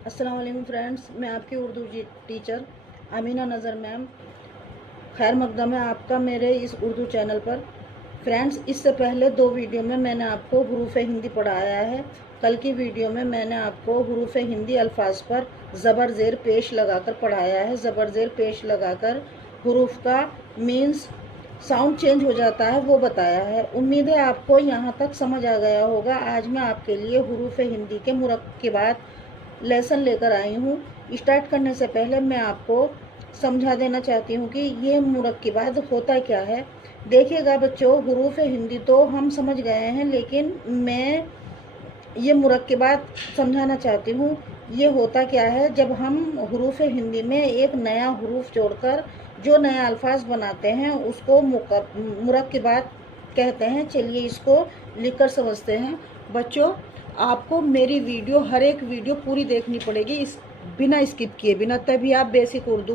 अस्सलाम वालेकुम फ्रेंड्स, मैं आपकी उर्दू टीचर अमीना नज़र मैम। खैर मकदम है आपका मेरे इस उर्दू चैनल पर। फ्रेंड्स, इससे पहले 2 वीडियो में मैंने आपको हुरूफ हिंदी पढ़ाया है। कल की वीडियो में मैंने आपको हुरूफ हिंदी अल्फाज पर ज़बर ज़ेर पेश लगाकर पढ़ाया है। ज़बर ज़ेर पेश लगाकर हुरूफ का मीन्स साउंड चेंज हो जाता है वो बताया है। उम्मीद है आपको यहाँ तक समझ आ गया होगा। आज मैं आपके लिए हुरूफ हिंदी के मुरक्किबात लेसन लेकर आई हूँ। स्टार्ट करने से पहले मैं आपको समझा देना चाहती हूँ कि ये मुरक्किबात होता क्या है। देखिएगा बच्चों, हुरूफ हिंदी तो हम समझ गए हैं, लेकिन मैं ये मुरक्किबात समझाना चाहती हूँ। ये होता क्या है, जब हम हुरूफ हिंदी में एक नया हुरूफ जोड़कर जो नया अल्फाज बनाते हैं उसको मुरक्किबात कहते हैं। चलिए इसको लिखकर समझते हैं। बच्चों, आपको मेरी वीडियो हर एक वीडियो पूरी देखनी पड़ेगी, इस बिना स्किप किए बिना, तभी आप बेसिक उर्दू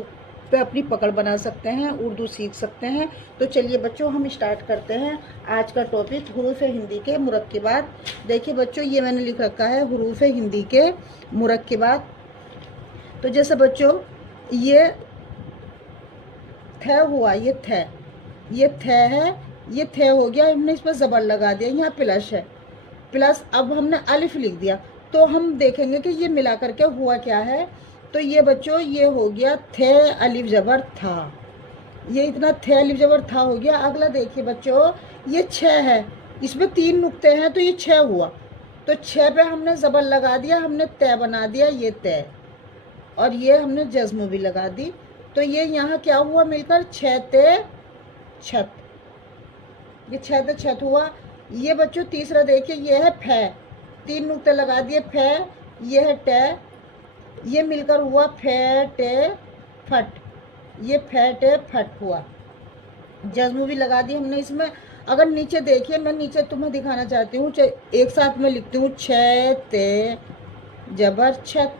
पे अपनी पकड़ बना सकते हैं, उर्दू सीख सकते हैं। तो चलिए बच्चों, हम स्टार्ट करते हैं आज का टॉपिक हुरूफ हिंदी के मुरक्किबात। देखिए बच्चों, ये मैंने लिख रखा है हुरूफ हिंदी के मुरक्किबात। तो जैसे बच्चों, ये थ हुआ, ये थ है, ये थ हो गया, हमने इस पर ज़बर लगा दिया, यहाँ प्लस है, प्लस अब हमने अलिफ लिख दिया। तो हम देखेंगे कि ये मिला करके हुआ क्या है। तो ये बच्चों, ये हो गया थे अलिफ जबर था, ये इतना थे अलिफ जबर था हो गया। अगला देखिए बच्चों, ये 6 है, इसमें 3 नुक्ते हैं तो ये 6 हुआ। तो 6 पे हमने ज़बर लगा दिया, हमने तय बना दिया, ये तय, और ये हमने जज्म भी लगा दी। तो ये यहाँ क्या हुआ मिलकर 6 ते छत, ये 6 ते छत हुआ। ये बच्चों तीसरा देखिए, ये है फै, 3 नुक्ते लगा दिए, फै, ये है टे, ये मिलकर हुआ फै टे फट, ये फै टे फट हुआ। जज्म भी लगा दी हमने इसमें। अगर नीचे देखिए, मैं नीचे तुम्हें दिखाना चाहती हूँ, एक साथ में लिखती हूँ, 6 ते जबर छत,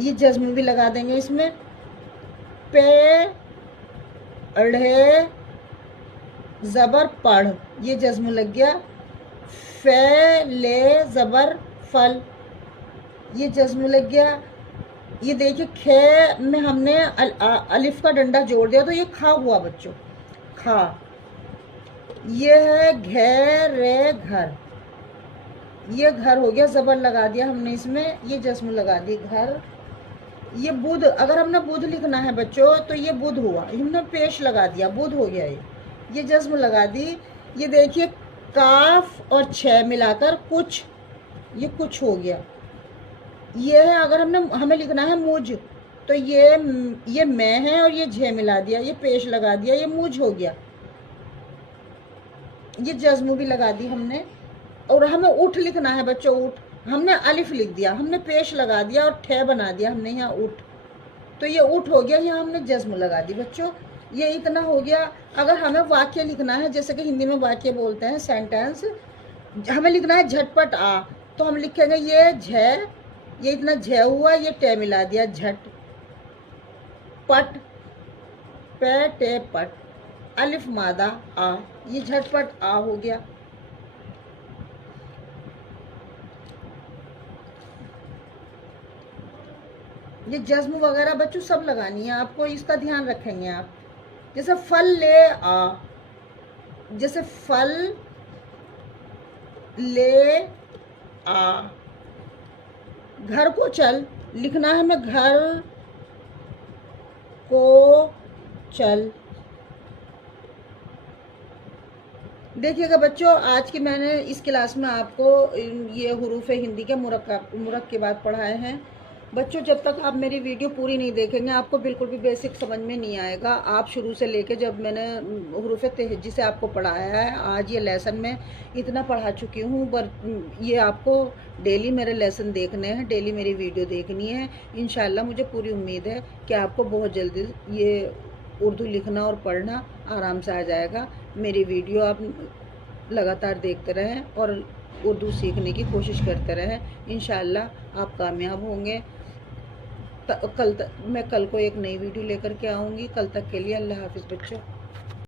ये जज्म भी लगा देंगे इसमें। पे अढ़े ज़बर पढ़, ये जज्म लग गया। फे ले ज़बर फल, ये जज्म लग गया। ये देखिए खे में हमने अलिफ का डंडा जोड़ दिया तो ये खा हुआ बच्चों, खा। ये है घे रे घर, ये घर हो गया, ज़बर लगा दिया हमने इसमें, ये जज्म लगा दी घर। ये बुध, अगर हमने बुध लिखना है बच्चों तो ये बुध हुआ, हमने पेश लगा दिया, बुध हो गया, ये जज्म लगा दी। ये देखिए काफ और 6 मिलाकर कुछ, ये कुछ हो गया। ये है, अगर हमें लिखना है मुझ तो ये मैं है और ये झे मिला दिया, ये पेश लगा दिया, ये मुझ हो गया, ये जज्म भी लगा दी हमने। और हमें उठ लिखना है बच्चों, उठ, हमने अलिफ लिख दिया, हमने पेश लगा दिया और ठे बना दिया हमने यहाँ उठ, तो ये उठ हो गया, यहाँ हमने जज्म लगा दी बच्चों। ये इतना हो गया। अगर हमें वाक्य लिखना है, जैसे कि हिंदी में वाक्य बोलते हैं सेंटेंस, हमें लिखना है झटपट आ, तो हम लिखेंगे ये झे, ये इतना झे हुआ, ये टे मिला दिया, झट पट, पे टे पट, अलिफ मादा आ, ये झटपट आ हो गया। ये जज्म वगैरह बच्चों सब लगानी है आपको, इसका ध्यान रखेंगे आप। जैसे फल ले आ, जैसे फल ले आ, घर को चल, लिखना है मैं घर को चल। देखिएगा बच्चों, आज की मैंने इस क्लास में आपको ये हुरूफ हिंदी के मुरक्किबात पढ़ाए हैं। बच्चों, जब तक आप मेरी वीडियो पूरी नहीं देखेंगे आपको बिल्कुल भी बेसिक समझ में नहीं आएगा। आप शुरू से लेके जब मैंने हुरूफ तेहज्जी से आपको पढ़ाया है, आज ये लेसन में इतना पढ़ा चुकी हूँ, पर ये आपको डेली मेरे लेसन देखने हैं, डेली मेरी वीडियो देखनी है। इंशाल्लाह मुझे पूरी उम्मीद है कि आपको बहुत जल्दी ये उर्दू लिखना और पढ़ना आराम से आ जाएगा। मेरी वीडियो आप लगातार देखते रहें और उर्दू सीखने की कोशिश करते रहें। इंशाल्लाह आप कामयाब होंगे। मैं कल को एक नई वीडियो लेकर के आऊँगी। कल तक के लिए अल्लाह हाफिज़ बच्चों।